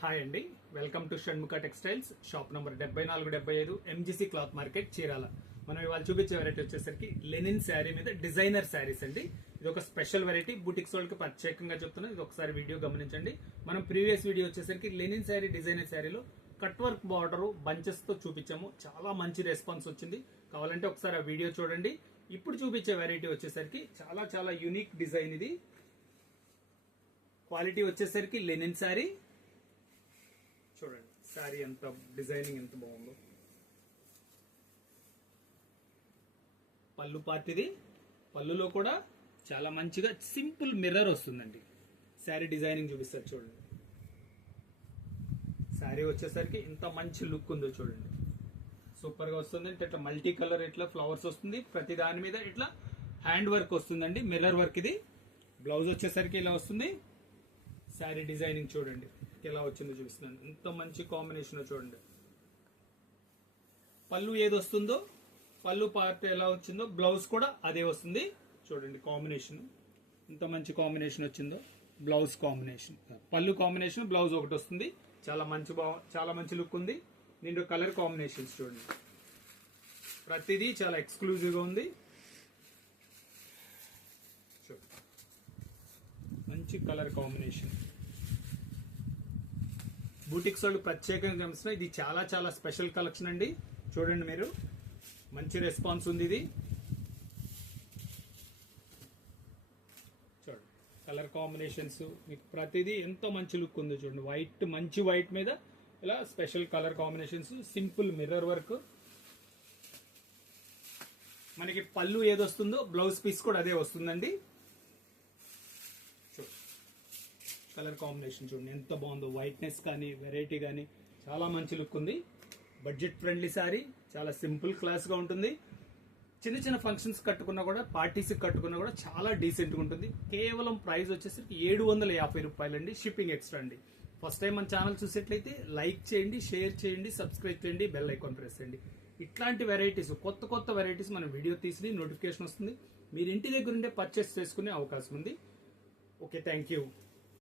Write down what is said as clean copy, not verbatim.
Hi అండి, welcome to Shanmukha textiles. Shop number 7475 MGC cloth market Chirala. మనం ఇవాళ చూపించే వెరైటీ వచ్చేసరికి లెనిన్ శారీ మీద డిజైనర్ శారీస్ అండి. ఇది ఒక స్పెషల్ వెరైటీ, బుటిక్స్ వాళ్ళకి ప్రత్యేకంగా చెప్తున్నాను. ఇది ఒకసారి వీడియో గమనించండి. మనం ప్రీవియస్ వీడియో వచ్చేసరికి లెనిన్ శారీ డిజైనర్ శారీలో కట్ వర్క్ బార్డర్ బంచెస్ తో చూపించాము. చాలా మంచి రెస్పాన్స్ వచ్చింది. కావాలంటే ఒకసారి ఆ వీడియో చూడండి. ఇప్పుడు చూపించే వెరైటీ వచ్చేసరికి చాలా చాలా యూనిక్ డిజైన్. ఇది క్వాలిటీ వచ్చేసరికి లెనిన్ శారీ. చూడండి శారీ ఎంత డిజైనింగ్ ఎంత బాగుందో. పళ్ళు పార్టీది. పళ్ళులో కూడా చాలా మంచిగా సింపుల్ మిర్రర్ వస్తుందండి. శారీ డిజైనింగ్ చూపిస్తారు చూడండి. శారీ వచ్చేసరికి ఇంత మంచి లుక్ ఉందో చూడండి. సూపర్ గా వస్తుంది. ఇట్లా మల్టీ కలర్ ఇట్లా ఫ్లవర్స్ వస్తుంది. ప్రతి దాని మీద ఇట్లా హ్యాండ్ వర్క్ వస్తుందండి, మిర్రర్ వర్క్ ఇది. బ్లౌజ్ వచ్చేసరికి ఇలా వస్తుంది. శారీ డిజైనింగ్ చూడండి ఎలా వచ్చిందో చూపిస్తున్నాను. ఎంత మంచి కాంబినేషన్ చూడండి. పళ్ళు ఏది వస్తుందో, పళ్ళు పార్ట్ ఎలా వచ్చిందో బ్లౌజ్ కూడా అదే వస్తుంది. చూడండి కాంబినేషన్ ఎంత మంచి కాంబినేషన్ వచ్చిందో. బ్లౌజ్ కాంబినేషన్, పళ్ళు కాంబినేషన్, బ్లౌజ్ ఒకటి వస్తుంది. చాలా మంచి లుక్ ఉంది. నిండు కలర్ కాంబినేషన్స్ చూడండి. ప్రతిదీ చాలా ఎక్స్క్లూజివ్ గా ఉంది. మంచి కలర్ కాంబినేషన్. బూటిక్స్ వాళ్ళు ప్రత్యేకంగా గమనిస్తున్నా. ఇది చాలా చాలా స్పెషల్ కలెక్షన్ అండి. చూడండి మీరు, మంచి రెస్పాన్స్ ఉంది. ఇది చూడండి కలర్ కాంబినేషన్స్ మీకు ప్రతిదీ ఎంతో మంచి లుక్ ఉంది. చూడండి వైట్, మంచి వైట్ మీద ఇలా special colour combinations, simple mirror work. మనకి పళ్ళు ఏదొస్తుందో బ్లౌజ్ పీస్ కూడా అదే వస్తుందండి. కలర్ కాంబినేషన్ చూడండి ఎంత బాగుందో. వైట్నెస్ కానీ వెరైటీ కానీ చాలా మంచి లుక్ ఉంది. బడ్జెట్ ఫ్రెండ్లీ శారీ, చాలా సింపుల్ క్లాస్ గా ఉంటుంది. చిన్న చిన్న ఫంక్షన్స్ కట్టుకున్నా కూడా, పార్టీస్ కట్టుకున్నా కూడా చాలా డీసెంట్ గా ఉంటుంది. కేవలం ప్రైస్ వచ్చేసరికి 750 రూపాయలండి. షిప్పింగ్ ఎక్స్ట్రా అండి. ఫస్ట్ టైం మన ఛానల్ చూసేట్లయితే లైక్ చేయండి, షేర్ చేయండి, సబ్స్క్రైబ్ చేయండి, బెల్ ఐకాన్ ప్రెస్ చేయండి. ఇట్లాంటి వెరైటీస్, కొత్త కొత్త వెరైటీస్ మన వీడియో తీసి నోటిఫికేషన్ వస్తుంది. మీరు ఇంటి దగ్గర ఉండే పర్చేస్ చేసుకునే అవకాశం ఉంది. Okay, thank you.